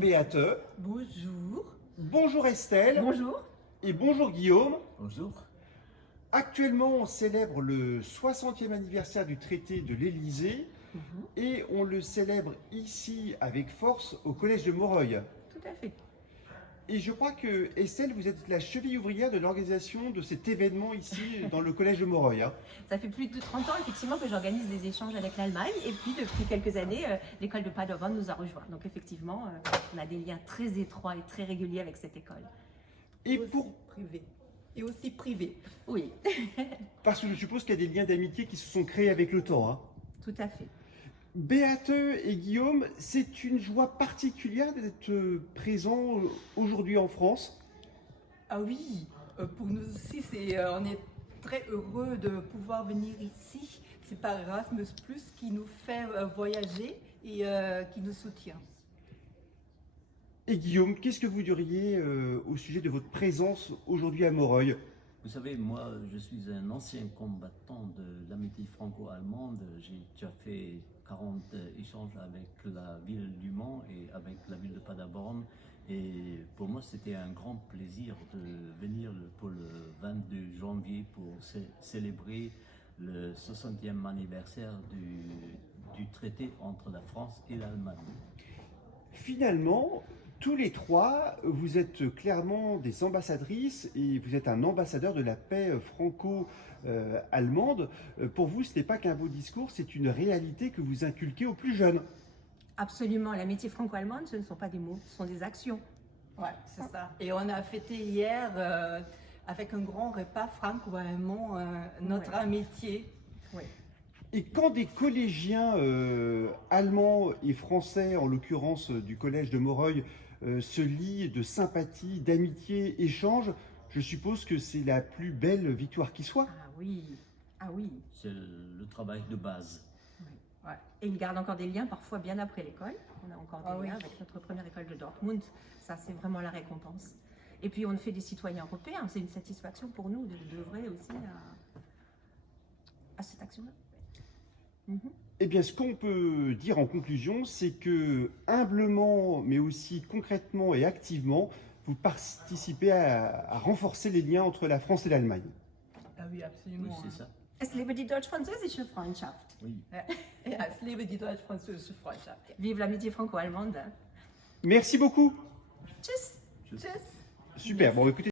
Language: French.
Beate, Bonjour. bonjour Estelle Bonjour. et bonjour Guillaume. Bonjour. Actuellement, on célèbre le 60e anniversaire du traité de l'Élysée et on le célèbre ici avec force au collège de Moreuil. Tout à fait. Et je crois que Estelle, vous êtes la cheville ouvrière de l'organisation de cet événement ici dans le collège de Moreuil. Hein. Ça fait plus de 30 ans effectivement que j'organise des échanges avec l'Allemagne et puis depuis quelques années, l'école de Padovan nous a rejoints. Donc effectivement, on a des liens très étroits et très réguliers avec cette école. Et aussi pour, privé. Et aussi privé. Oui, parce que je suppose qu'il y a des liens d'amitié qui se sont créés avec le temps. Hein. tout à fait. Béate et Guillaume, c'est une joie particulière d'être présent aujourd'hui en France. Ah oui, pour nous aussi, on est très heureux de pouvoir venir ici. C'est par Erasmus Plus qui nous fait voyager et qui nous soutient. Et Guillaume, qu'est-ce que vous diriez au sujet de votre présence aujourd'hui à Moreuil? Vous savez, moi, je suis un ancien combattant de l'amitié franco-allemande. J'ai déjà fait 40 échanges avec la ville du Mans et avec la ville de Paderborn. Et pour moi, c'était un grand plaisir de venir pour le 22 janvier pour célébrer le 60e anniversaire du traité entre la France et l'Allemagne. Finalement, tous les trois, vous êtes clairement des ambassadrices et vous êtes un ambassadeur de la paix franco-allemande. Pour vous, ce n'est pas qu'un beau discours, c'est une réalité que vous inculquez aux plus jeunes. Absolument, l'amitié franco-allemande, ce ne sont pas des mots, ce sont des actions. Ouais, c'est ça. Et on a fêté hier avec un grand repas franco-allemand notre amitié. Oui. Et quand des collégiens allemands et français, en l'occurrence du collège de Moreuil, se lient de sympathie, d'amitié, échangent, je suppose que c'est la plus belle victoire qui soit. Ah oui, ah oui. C'est le travail de base. Ouais. Et ils gardent encore des liens parfois bien après l'école. On a encore des liens avec notre première école de Dortmund. Ça, c'est vraiment la récompense. Et puis, on fait des citoyens européens. C'est une satisfaction pour nous d'œuvrer aussi à cette action-là. Eh bien, ce qu'on peut dire en conclusion, c'est que humblement, mais aussi concrètement et activement, vous participez à renforcer les liens entre la France et l'Allemagne. Ah oui, Oui, absolument. c'est ça. Es lebe die deutsch-französische Freundschaft. Oui. Et es lebe die deutsch-französische Freundschaft. Vive l'amitié franco-allemande. Merci beaucoup. Tschüss. Tschüss. Super. Bon, écoutez.